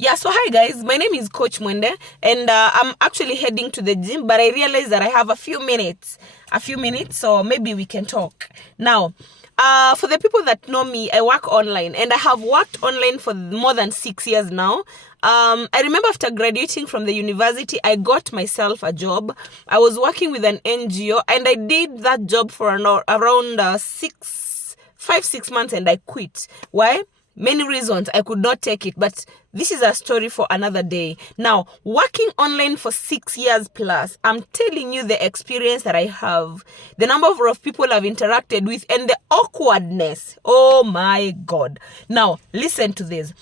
Yeah, so hi guys, my name is Coach Mwende, and I'm actually heading to the gym, but I realized that I have a few minutes, so maybe we can talk. Now, for the people that know me, I work online, and I have worked online for more than 6 years now. I remember after graduating from the university, I got myself a job. I was working with an NGO, and I did that job for around 5-6 months, and I quit. Why? Many reasons. I could not take it, but this is a story for another day. Now, working online for 6 years plus, I'm telling you the experience that I have, the number of people I've interacted with, and the awkwardness. Oh my God. Now, listen to this.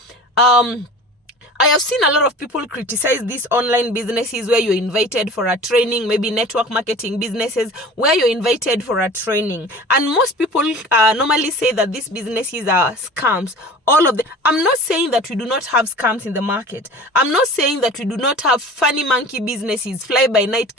I have seen a lot of people criticize these online businesses where you're invited for a training, maybe network marketing businesses where you're invited for a training. And most people normally say that these businesses are scams. All of them. I'm not saying that we do not have scams in the market. I'm not saying that we do not have funny monkey businesses, fly-by-night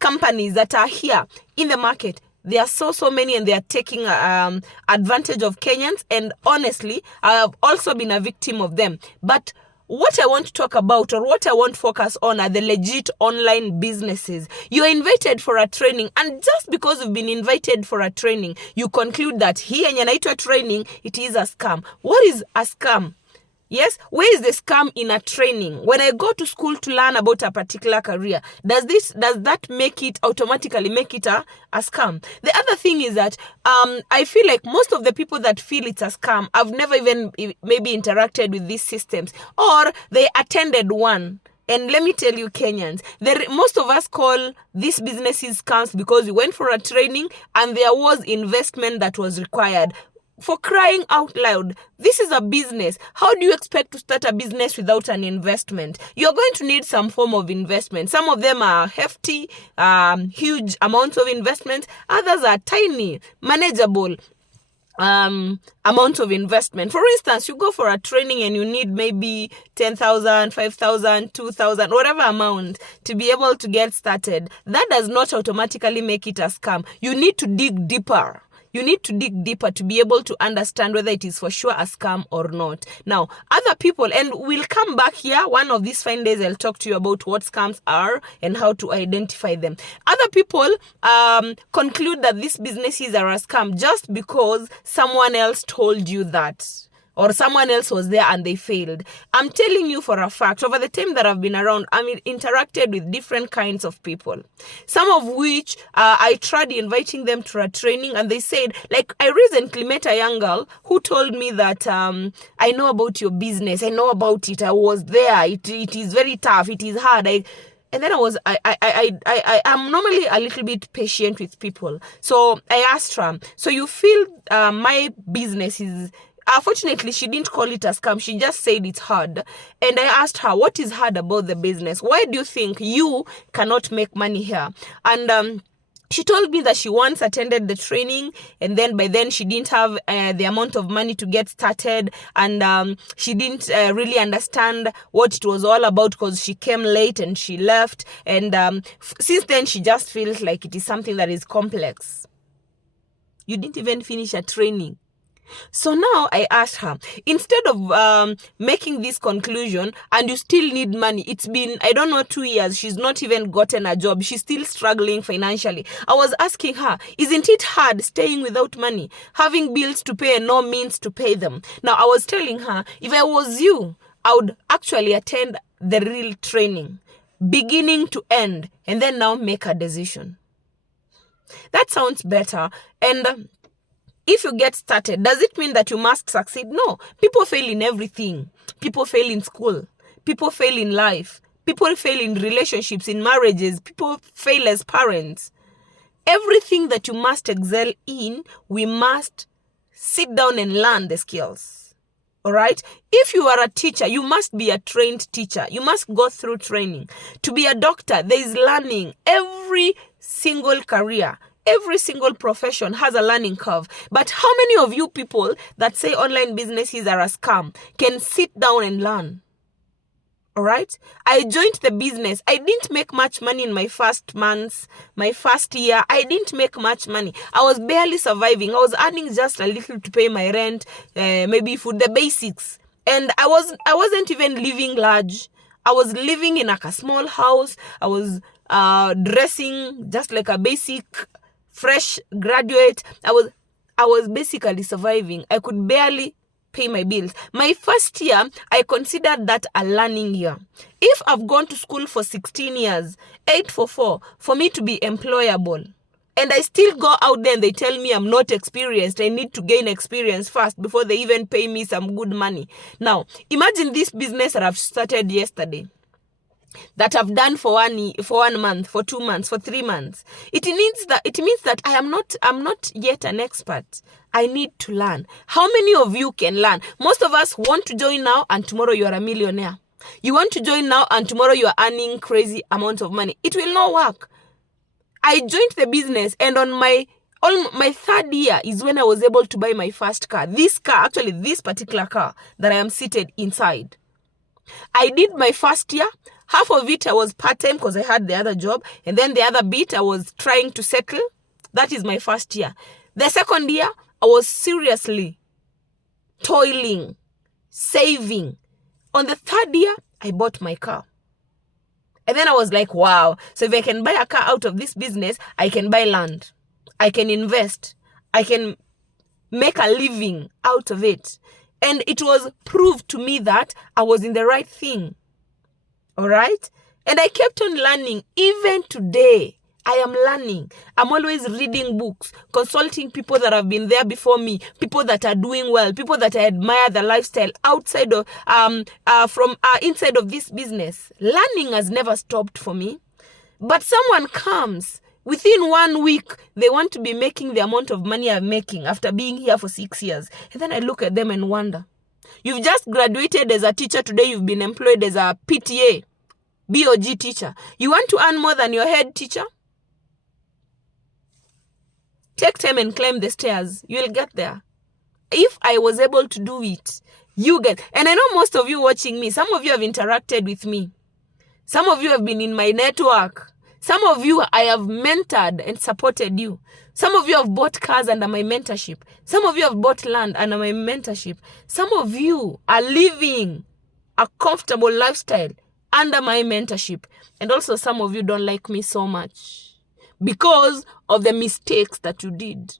companies that are here in the market. There are so many, and they are taking advantage of Kenyans. And honestly, I have also been a victim of them. But what I want to talk about, or what I want to focus on, are the legit online businesses. You're invited for a training, and just because you've been invited for a training, you conclude that here in Yanaitwa training, it is a scam. What is a scam? Yes, where is the scam in a training? When I go to school to learn about a particular career, does that make it automatically make it a scam? The other thing is that I feel like most of the people that feel it's a scam have never even maybe interacted with these systems, or they attended one. And let me tell you, Kenyans, most of us call these businesses scams because we went for a training and there was investment that was required. For crying out loud, this is a business. How do you expect to start a business without an investment? You're going to need some form of investment. Some of them are hefty, huge amounts of investment. Others are tiny, manageable amount of investment. For instance, you go for a training and you need maybe 10,000, 5,000, 2,000, whatever amount to be able to get started. That does not automatically make it a scam. You need to dig deeper. You need to dig deeper to be able to understand whether it is for sure a scam or not. Now, other people, and we'll come back here, one of these fine days I'll talk to you about what scams are and how to identify them. Other people conclude that these businesses are a scam just because someone else told you that, or someone else was there and they failed. I'm telling you for a fact, over the time that I've been around, interacted with different kinds of people. Some of which I tried inviting them to a training, and they said, like, I recently met a young girl who told me that I know about your business. I know about it. I was there. It is very tough. It is hard. And then I'm normally a little bit patient with people. So I asked her, so you feel my business is... Unfortunately, she didn't call it a scam. She just said it's hard. And I asked her, what is hard about the business? Why do you think you cannot make money here? And she told me that she once attended the training, and then by then she didn't have the amount of money to get started, and she didn't really understand what it was all about because she came late and she left. And since then, she just feels like it is something that is complex. You didn't even finish a training. So now I asked her, instead of making this conclusion, and you still need money, it's been, 2 years, she's not even gotten a job, she's still struggling financially. I was asking her, isn't it hard staying without money, having bills to pay and no means to pay them? Now I was telling her, if I was you, I would actually attend the real training, beginning to end, and then now make a decision. That sounds better. And if you get started, does it mean that you must succeed? No. People fail in everything. People fail in school. People fail in life. People fail in relationships, in marriages. People fail as parents. Everything that you must excel in, we must sit down and learn the skills. All right? If you are a teacher, you must be a trained teacher. You must go through training. To be a doctor, there is learning. Every single career, every single profession has a learning curve. But how many of you people that say online businesses are a scam can sit down and learn? All right? I joined the business. I didn't make much money in my first months, my first year. I didn't make much money. I was barely surviving. I was earning just a little to pay my rent, maybe food, the basics. And I wasn't even living large. I was living in like a small house. I was dressing just like a basic fresh graduate. I was basically surviving. I could barely pay my bills. My first year, I considered that a learning year. If I've gone to school for 16 years, 8 for 4, for me to be employable, and I still go out there and they tell me I'm not experienced, I need to gain experience first before they even pay me some good money. Now, imagine this business that I've started yesterday, that I've done for 1 month, for 2 months, for 3 months. It means that I'm not yet an expert. I need to learn. How many of you can learn? Most of us want to join now and tomorrow you are a millionaire. You want to join now and tomorrow you are earning crazy amounts of money. It will not work. I joined the business, and on my 3rd year is when I was able to buy my first car. This particular car that I am seated inside. I did my first year. Half of it I was part-time because I had the other job. And then the other bit I was trying to settle. That is my first year. The second year, I was seriously toiling, saving. On the 3rd year, I bought my car. And then I was like, wow. So if I can buy a car out of this business, I can buy land. I can invest. I can make a living out of it. And it was proved to me that I was in the right thing. All right? And I kept on learning. Even today, I am learning. I'm always reading books, consulting people that have been there before me, people that are doing well, people that I admire the lifestyle outside of, inside of this business. Learning has never stopped for me. But someone comes, within 1 week, they want to be making the amount of money I'm making after being here for 6 years. And then I look at them and wonder. You've just graduated as a teacher today. You've been employed as a PTA, BOG teacher. You want to earn more than your head teacher? Take time and climb the stairs. You'll get there. If I was able to do it, you get. And I know most of you watching me, some of you have interacted with me. Some of you have been in my network. Some of you, I have mentored and supported you. Some of you have bought cars under my mentorship. Some of you have bought land under my mentorship. Some of you are living a comfortable lifestyle under my mentorship. And also some of you don't like me so much because of the mistakes that you did.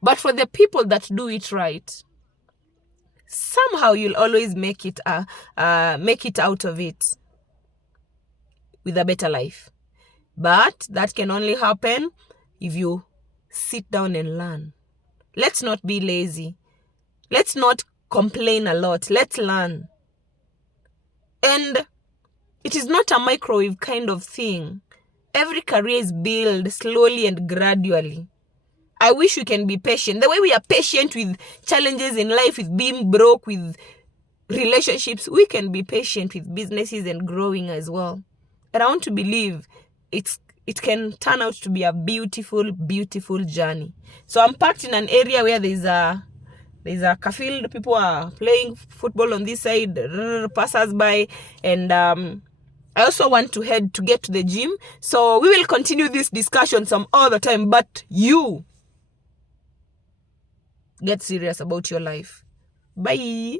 But for the people that do it right, somehow you'll always make it out of it with a better life. But that can only happen if you sit down and learn. Let's not be lazy. Let's not complain a lot. Let's learn. And it is not a microwave kind of thing. Every career is built slowly and gradually. I wish we can be patient. The way we are patient with challenges in life, with being broke, with relationships, we can be patient with businesses and growing as well. And I want to believe it can turn out to be a beautiful, beautiful journey. So I'm parked in an area where there's a field. People are playing football on this side, passers by, and I also want to get to the gym. So we will continue this discussion some other time, but you get serious about your life. Bye.